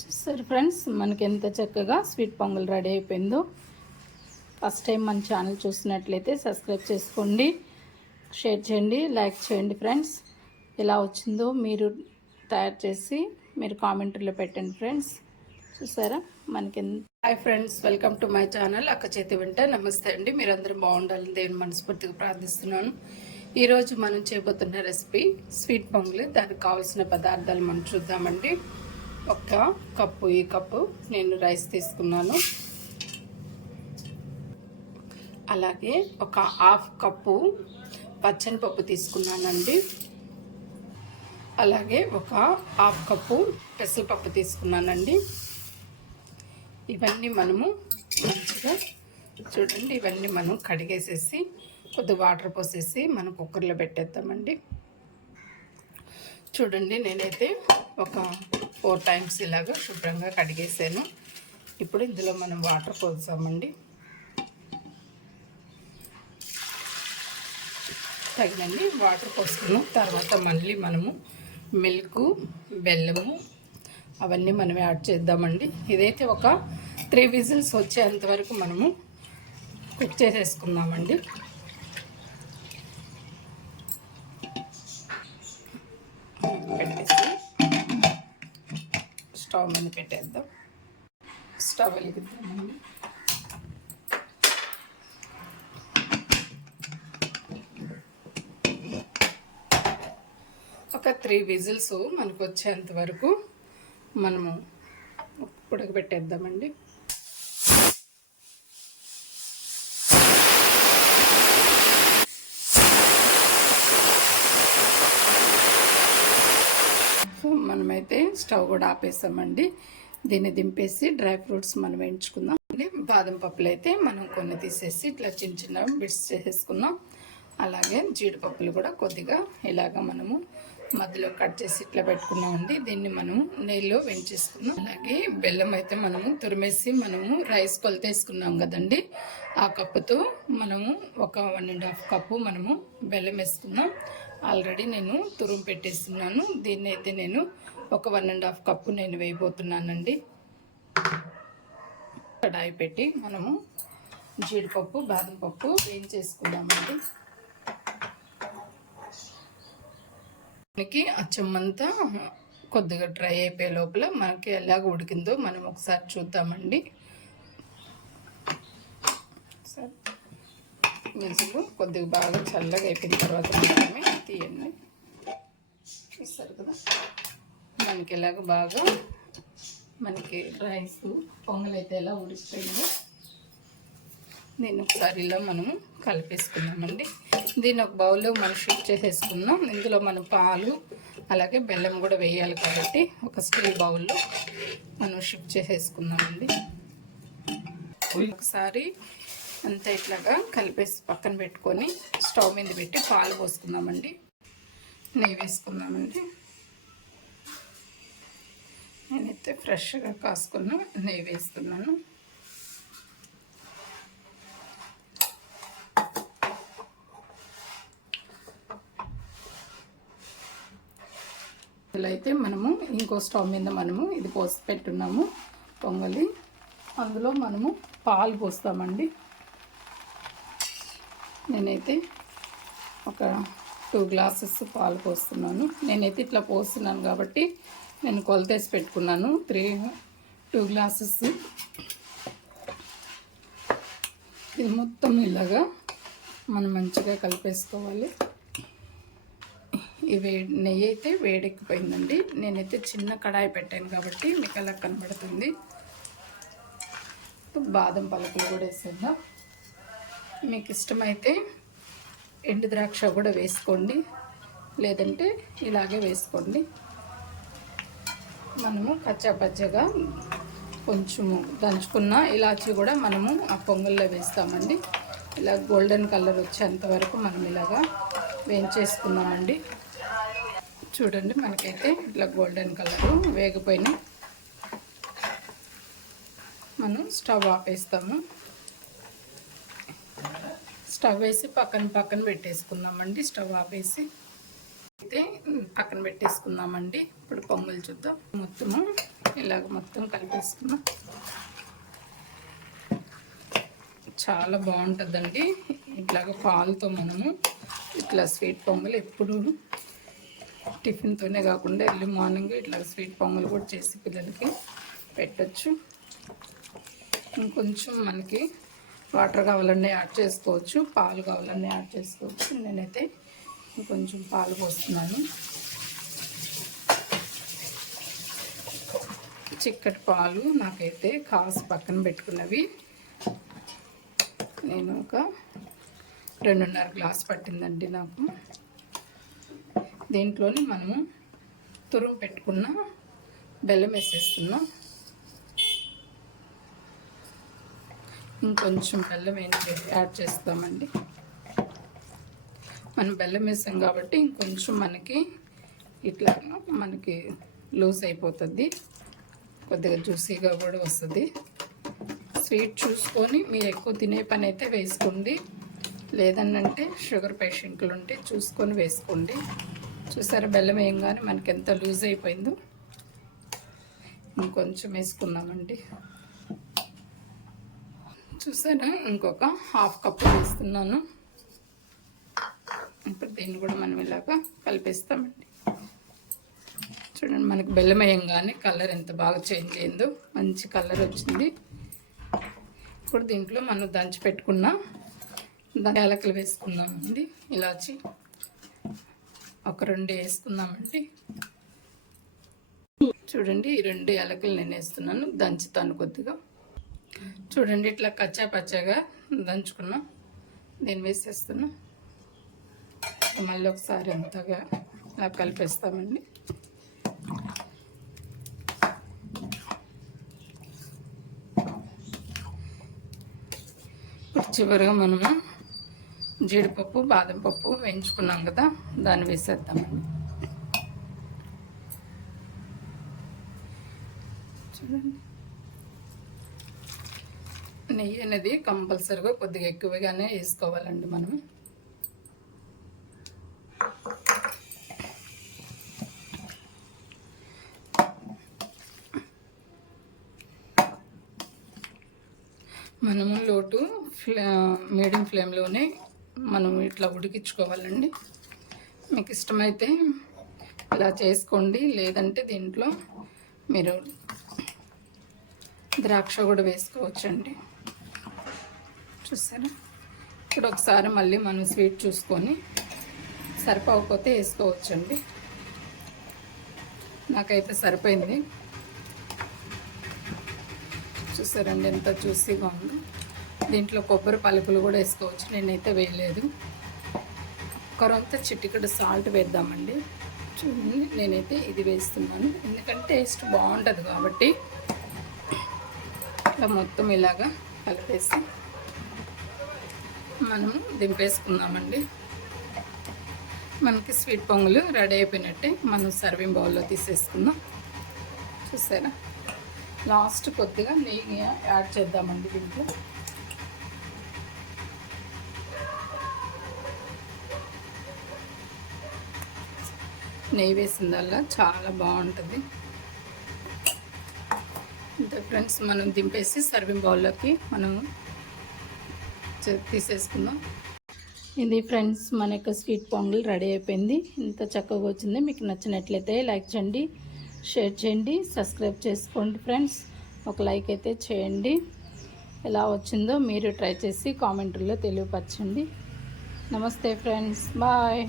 చూసారు ఫ్రెండ్స్, మనకి ఎంత చక్కగా స్వీట్ పొంగల్ రెడీ అయిపోయిందో. ఫస్ట్ టైం మన ఛానల్ చూసినట్లయితే సబ్స్క్రైబ్ చేసుకోండి, షేర్ చేయండి, లైక్ చేయండి. ఫ్రెండ్స్, ఎలా వచ్చిందో మీరు తయారు చేసి మీరు కామెంట్లో పెట్టండి. ఫ్రెండ్స్, చూసారా మనకి. Hi friends, welcome to my channel అక్క చేతి వెంట. నమస్తే అండి. మీరందరూ బాగుండాలని దేవుని మనస్ఫూర్తిగా ప్రార్థిస్తున్నాను. ఈరోజు మనం చేయబోతున్న రెసిపీ స్వీట్ పొంగల్. దానికి కావాల్సిన పదార్థాలు మనం చూద్దామండి. ఒక కప్పు, ఈ కప్పు నేను రైస్ తీసుకున్నాను. అలాగే ఒక హాఫ్ కప్పు పచ్చని పప్పు తీసుకున్నానండి. అలాగే ఒక హాఫ్ కప్పు పెసరపప్పు తీసుకున్నానండి. ఇవన్నీ మనము మంచిగా చూడండి, ఇవన్నీ మనం కడిగేసేసి కొద్దిగా వాటర్ పోసేసి మనం కుక్కర్లో పెట్టేద్దామండి. చూడండి, నేనైతే ఒక 4 టైమ్స్ ఇలాగా శుభ్రంగా కడిగేసాను. ఇప్పుడు ఇందులో మనం వాటర్ పోసామండి. తగినండి వాటర్ పోసుకున్న తర్వాత మళ్ళీ మనము మిల్క్, బెల్లము అవన్నీ మనం యాడ్ చేద్దామండి. ఇదైతే ఒక 3 విజిల్స్ వచ్చేంత వరకు మనము కుక్ చేసేసుకుందామండి. పెట్టేసి స్టవ్ మీద పెట్టేద్దాం. స్టవ్ వెలిగిద్దామండి. ఒక 3 విజిల్స్ మనకు వచ్చేంత వరకు మనము ఉడకబెట్టేద్దామండి. మనమైతే స్టవ్ కూడా ఆపేసామండి. దీన్ని దింపేసి డ్రై ఫ్రూట్స్ మనం వేయించుకుందాం. బాదం పప్పులు అయితే మనం కొన్ని తీసేసి ఇట్లా చిన్న చిన్న బిట్స్ చేసేసుకున్నాం. అలాగే జీడిపప్పులు కూడా కొద్దిగా ఇలాగ మనము మధ్యలో కట్ చేసి ఇట్లా పెట్టుకున్నామండి. దీన్ని మనము నెయ్యిలో వేయించేసుకున్నాం. అలాగే బెల్లం అయితే మనము తురిమేసి మనము రైస్ కొలతేసుకున్నాం కదండి. ఆ కప్పుతో మనము ఒక 1.5 కప్పు మనము బెల్లం వేసుకున్నాం. ఆల్రెడీ నేను తురుము పెట్టేస్తున్నాను. దీన్ని అయితే నేను ఒక 1.5 కప్పు నేను వేయబోతున్నానండి. కడాయి పెట్టి మనము జీడిపప్పు, బాదం పప్పు వేయించేసుకుందామండి. మనకి అచ్చమ్మంతా కొద్దిగా డ్రై అయిపోయే లోపల మనకి ఎలాగ ఉడికిందో మనం ఒకసారి చూద్దామండి. విజులు కొద్దిగా బాగా చల్లగా అయిపోయిన తర్వాత మాత్రమే తీయండి. చూస్తారు కదా మనకి ఎలాగ బాగా మనకి రైస్ పొంగల్ అయితే ఎలా ఉడికిపోయిందో. దీన్ని ఒకసారి ఇలా మనము కలిపేసుకున్నామండి. దీన్ని ఒక బౌల్లో మనం షిఫ్ట్ చేసేసుకుందాం. ఇందులో మనం పాలు అలాగే బెల్లం కూడా వేయాలి కాబట్టి ఒక స్టీల్ బౌల్లో మనం షిఫ్ట్ చేసేసుకుందామండి. ఒకసారి అంతా ఇట్లాగా కలిపేసి పక్కన పెట్టుకొని స్టవ్ మీద పెట్టి పాలు పోసుకుందామండి. నెయ్యి వేసుకుందామండి. నేనైతే ఫ్రెష్గా కాసుకున్న నెయ్యి వేస్తున్నాను. ఇలా అయితే మనము ఇంకో స్టవ్ మీద మనము ఇది పోసి పెట్టున్నాము పొంగలి. అందులో మనము పాలు పోస్తామండి. నేనైతే ఒక 2 గ్లాసెస్ పాలు పోస్తున్నాను. నేనైతే ఇట్లా పోస్తున్నాను కాబట్టి నేను కొలతేసి పెట్టుకున్నాను. 2 గ్లాసెస్. ఇది మొత్తం ఇలాగా మనం మంచిగా కలిపేసుకోవాలి. ఈ నెయ్యి అయితే వేడెక్కిపోయిందండి. నేనైతే చిన్న కడాయి పెట్టాను కాబట్టి మీకు అలా కనబడుతుంది. బాదం పలుకులు కూడా వేసేద్దాం. మీకు ఇష్టమైతే ఎండు ద్రాక్ష కూడా వేసుకోండి, లేదంటే ఇలాగే వేసుకోండి. మనము కచ్చాపచ్చగా కొంచెము దంచుకున్న ఇలాచీ కూడా మనము ఆ పొంగల్లో వేస్తామండి. ఇలా గోల్డెన్ కలర్ వచ్చేంత వరకు మనం ఇలాగా వేయించేసుకున్నామండి. చూడండి, మనకైతే ఇట్లా గోల్డెన్ కలరు వేగిపోయినాయి. మనం స్టవ్ ఆపేస్తాము. స్టవ్ వేసి పక్కన పెట్టేసుకుందామండి. స్టవ్ ఆపేసి అయితే పక్కన పెట్టేసుకుందామండి. ఇప్పుడు పొంగల్ చూద్దాం. మొత్తము ఇలాగ మొత్తం కలిపేసుకున్నాం. చాలా బాగుంటుందండి. ఇట్లాగ పాలతో మనము ఇట్లా స్వీట్ పొంగల్ ఎప్పుడు టిఫిన్తోనే కాకుండా ఎర్లీ మార్నింగ్ ఇట్లా స్వీట్ పొంగల్ కూడా చేసి పిల్లలకి పెట్టచ్చు. ఇంకొంచెం మనకి వాటర్ కావాలన్నా యాడ్ చేసుకోవచ్చు, పాలు కావాలన్నా యాడ్ చేసుకోవచ్చు. నేనైతే ఇంకొంచెం పాలు పోస్తున్నాను. చిక్కటి పాలు నాకైతే కాసి పక్కన పెట్టుకున్నవి. నేను ఒక 2.5 గ్లాస్ పట్టిందండి నాకు. దీంట్లోని మనము తురుము పెట్టుకున్న బెల్లం వేసేస్తున్నాం. ఇంకొంచెం బెల్లం యాడ్ చేస్తామండి. మనం బెల్లం వేసాం కాబట్టి ఇంకొంచెం ఇట్లా మనకి లూజ్ అయిపోతుంది, కొద్దిగా జ్యూసీగా కూడా వస్తుంది. స్వీట్ చూసుకొని మీరు ఎక్కువ తినే పని అయితే వేసుకోండి, లేదనంటే షుగర్ పేషెంట్లు ఉంటే చూసుకొని వేసుకోండి. చూసారా బెల్లం వేయంగానే మనకి ఎంత లూజ్ అయిపోయిందో. ఇంకొంచెం వేసుకున్నామండి. చూసారా, ఇంకొక హాఫ్ కప్ వేస్తున్నాను. ఇప్పుడు దీన్ని కూడా మనం ఇలాగా కలిపేస్తామండి. చూడండి, మనకి బెల్లం వేయంగానే కలర్ ఎంత బాగా చేంజ్ అయిందో, మంచి కలర్ వచ్చింది. ఇప్పుడు దీంట్లో మనం దంచి పెట్టుకున్న యాలకులు వేసుకుందామండి. ఇలాచి ఒక 2 వేసుకుందామండి. చూడండి, ఈ 2 యాలకులు నేను వేస్తున్నాను, దంచుతాను కొద్దిగా. చూడండి, ఇట్లా కచ్చా పచ్చాగా దంచుకున్నా, నేను వేసేస్తున్నా. మళ్ళీ ఒకసారి అంతగా ఇలా కలిపేస్తామండి. చివరిగా మనము జీడిపప్పు బాదం పప్పు వేయించుకున్నాం కదా, దాన్ని వేసేద్దామండి. చూడండి, నెయ్యి అనేది కంపల్సరీగా కొద్దిగా ఎక్కువగానే వేసుకోవాలండి మనం. మనము లోటు మీడియం ఫ్లేమ్లోనే మనం ఇట్లా ఉడికించుకోవాలండి. మీకు ఇష్టమైతే ఇలా చేసుకోండి, లేదంటే దీంట్లో మీరు ద్రాక్ష కూడా వేసుకోవచ్చండి. చూసారా, ఇప్పుడు ఒకసారి మళ్ళీ మనం స్వీట్ చూసుకొని సరిపోకపోతే వేసుకోవచ్చండి. నాకైతే సరిపోయింది. చూసారండి ఎంత జ్యూసీగా ఉందో. దీంట్లో కొబ్బరి పలుకులు కూడా వేసుకోవచ్చు, నేనైతే వేయలేదు. కొరంత చిటికెడు సాల్ట్ వేద్దామండి. చూడండి, నేనైతే ఇది వేస్తున్నాను, ఎందుకంటే టేస్ట్ బాగుంటుంది కాబట్టి. ఇట్లా మొత్తం ఇలాగా కలిపేసి మనము దింపేసుకుందామండి. మనకి స్వీట్ పొంగలు రెడీ అయిపోయినట్టే. మనం సర్వింగ్ బౌల్లో తీసేసుకుందాం. చూసారా, లాస్ట్ కొద్దిగా నెయ్యి యాడ్ చేద్దామండి దీంట్లో. నెయ్యి వేసిందల్లా చాలా బాగుంటుంది. ఇంతే ఫ్రెండ్స్, మనం దింపేసి సర్వింగ్ బౌల్లోకి మనం తీసేసుకుందాం. ఇది ఫ్రెండ్స్, మన యొక్క స్వీట్ పొంగల్ రెడీ అయిపోయింది. ఇంత చక్కగా వచ్చింది. మీకు నచ్చినట్లయితే లైక్ చేయండి, షేర్ చేయండి, సబ్స్క్రైబ్ చేసుకోండి ఫ్రెండ్స్. ఒక లైక్ అయితే చేయండి. ఎలా వచ్చిందో మీరు ట్రై చేసి కామెంట్లో తెలియపరచండి. నమస్తే ఫ్రెండ్స్, బాయ్.